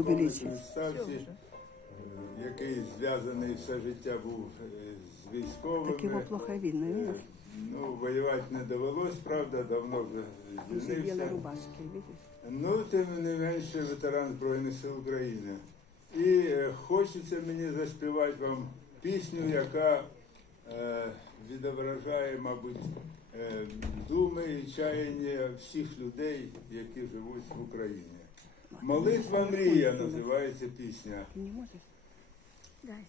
Ставці, який зв'язаний все життя був з військовими. Так його плохо видно, видишь? Ну, воювати не довелось, правда, давно вже звільнився. Білі рубашки, видиш? Ну, тим не менше, ветеран Збройних сил України. І хочеться мені заспівати вам пісню, яка відображає, мабуть, думи і чаяння всіх людей, які живуть в Україні. «Молитва мрія» називається пісня. Не можеш? Дай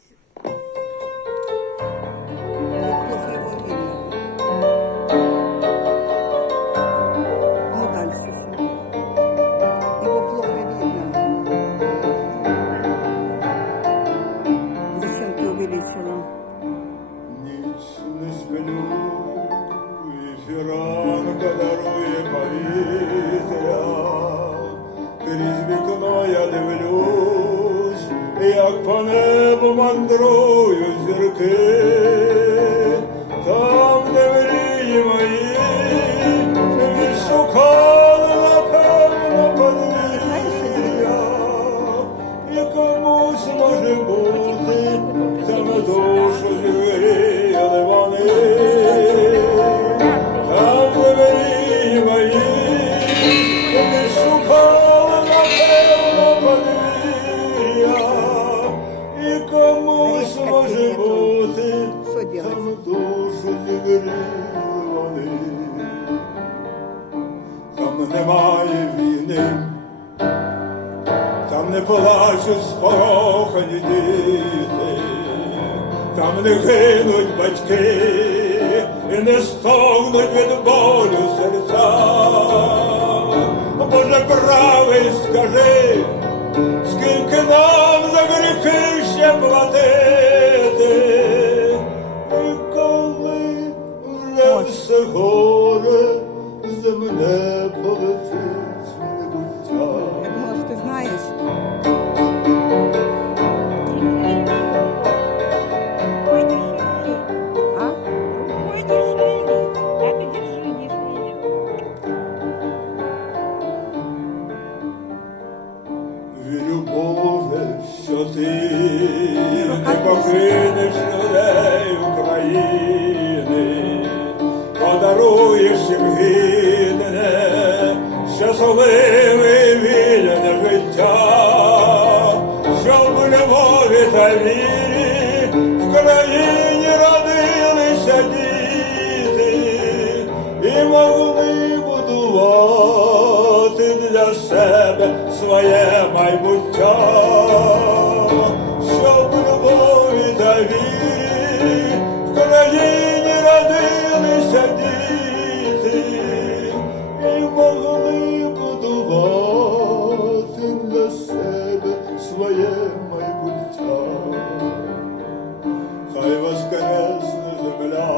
Ніч не сплю, і фіранка дарує повітря. Крізь вікно я дивлюсь, як по небу мандрують зірки. Там, де мрії мої, відшукали, напевно, подвір'я. І комусь може бути, та на душу зігріли вони. Там, де мрії мої, відшукали, напевно, подвір'я. І комусь може бути, та на душу зігріли вони. Там немає війни, там не плачуть спорохані діти, там не гинуть батьки і не стогнуть від болю серця. Боже правий, скажи, скільки нам за гріхи ще платити, і коли вже все горе земне полетить в небуття. Я думала, что ты знаешь. А? Рукой держи, так и держи, держи. Вірю, Боже, що ти не покинеш людей України, подаруєш їм гідне, щасливе і вільне життя, щоб в любові та вірі в країні родилися діти і могли будувати для себе своє майбуття, щоб в любові та вірі в країні родилися діти і могли будувати для себе своє майбуття. Хай воскресне земля,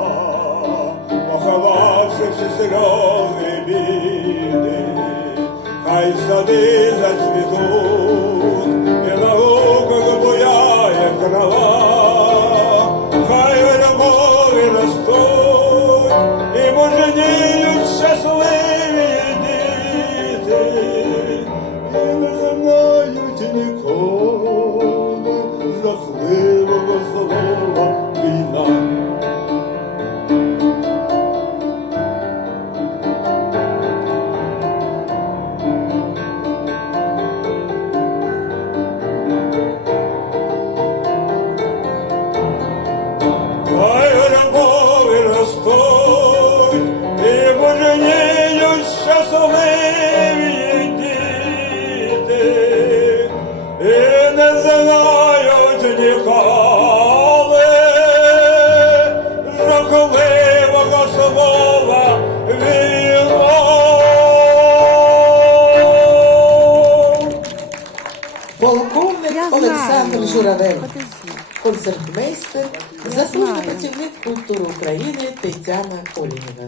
поховавши всі сльози і біди, хай сади зацвітуть, і на луках буяє трава, хай в любові ростуть, і мужніють щасливі діти, і не знають ніколи жахливого слова війна. Хай в любові ростуть, і мужніють щасливі діти, і не знають ніколи жахливого слова війна. Полковник Олександр Журавель, Подожди. концертмейстер, заслужений працівник культури України Тетяна Олініна.